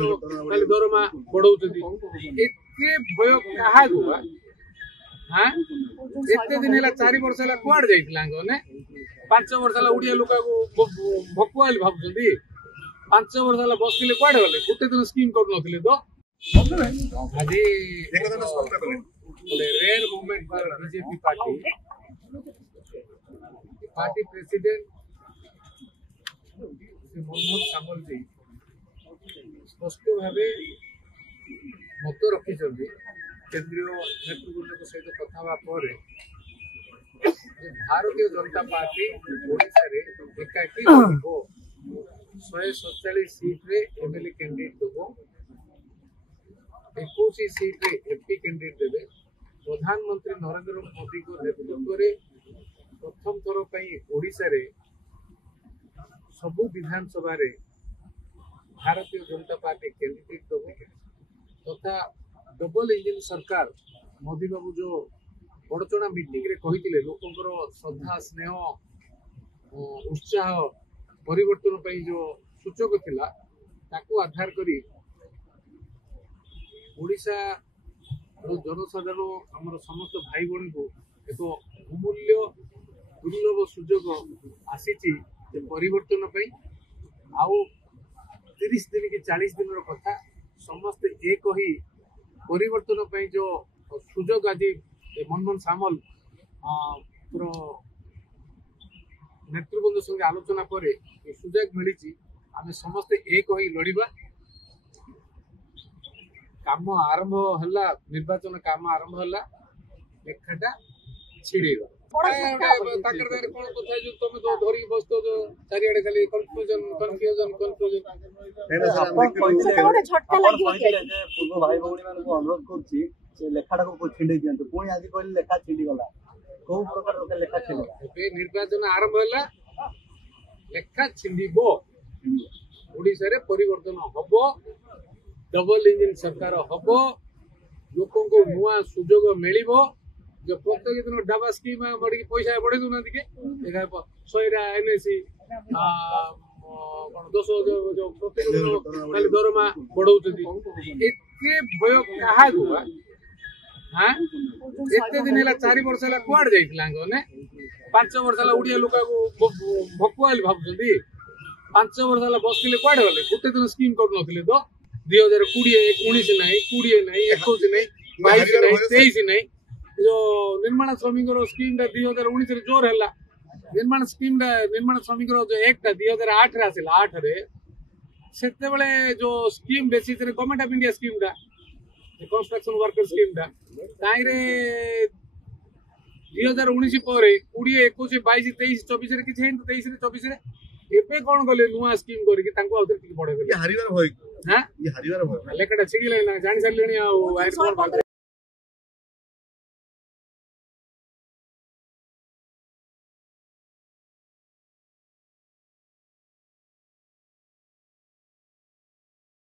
खाली दरमा बढ़ाउछथि एते भय काहा गो हां एते दिन हला 4 वर्ष हला कुआड जाइतला ने 5 वर्ष हला उडिया लोका को भकुआल भाबुछथि 5 वर्ष हला बसले कुआड गले गुटे दिन स्कीम कर नथिले तो आदि rare moment for BJP party president Mohammad Samal ji स्पष्ट भाव मत रखी केंद्रीय नेतृवृंद सहित कथा भारतीय जनता पार्टी ओडिशा रे एकाकी 147 सीट रे एमएलए कैंडिडेट देबो 21 सीट रे एमपी कैंडिडेट देबे प्रधानमंत्री नरेंद्र मोदी को नेतृत्व रे प्रथम थर पई ओडिशा रे सबु विधानसभा रे भारतीय जनता पार्टी कैंडिडेट देबो तथा डबल इंजिन सरकार मोदी बाबू जो बड़चणा मीटिंग रे कहिथिले लोकंकर श्रद्धा स्नेह उत्साह परिवर्तन पई जो सूचक थिला ताकू आधार करी ओडिशा जनसाधारण आमर समस्त भाई बहन को एक अमूल्य दुर्लभ सुजोग आसीची परिवर्तन पई आउ 30 दिन की 40 दिन रो कथा समस्त एक ही परिवर्तन पई जो सुजोग आज मनमोहन सामल नेतृवृंद संगे आलोचना पर सुजोग मिली आम समस्त एक ही लड़िबा काम आरंभ है निर्वाचन काम आरंभ है लेखाटा छिड़ेगा निर्वाचन आरंभ है लेखा छिंडब ओडिशा रे परिवर्तन हम डबल इंजिन सरकार हम लोक नुआ सुजोग मिल जो प्रत्येक दिन डाबा स्कीम बढ़ी पैसा बढ़े दूना के 100 एनएसी 10 जो प्रत्येक दिन खाली दरमा बढ़ाउछथि एते भय काहा गो हां एते दिन हला 4 वर्ष हला कुआड जाइतला ने 5 वर्ष हला उडिया लोका को भकुआल भाबुछथि 5 वर्ष हला बसले कुआड गले गुटे दिन स्कीम कर नथिले तो 2020 19 नहीं 20 नहीं 21 नहीं 22 नहीं 23 नहीं जो निर्माण श्रमिक स्कीम 2019 रे जोर है निर्माण श्रमिक जो एक्ट 2008 रे आसिला 8 रे सेते बेले जो स्कीम बेसिस रे गवर्नमेंट ऑफ इंडिया स्कीम दा कंस्ट्रक्शन वर्कर स्कीम दा ताई रे 2019 पर 20 21 22 23 24 रे किछ हेन 23 रे 24 रे एपे कोन गले नुवा स्कीम करके तांको आउथर किछ बडे गले ये हरिवार होय हां ये हरिवार होय लेकटा छिगिले ना जानि सारलेनी आ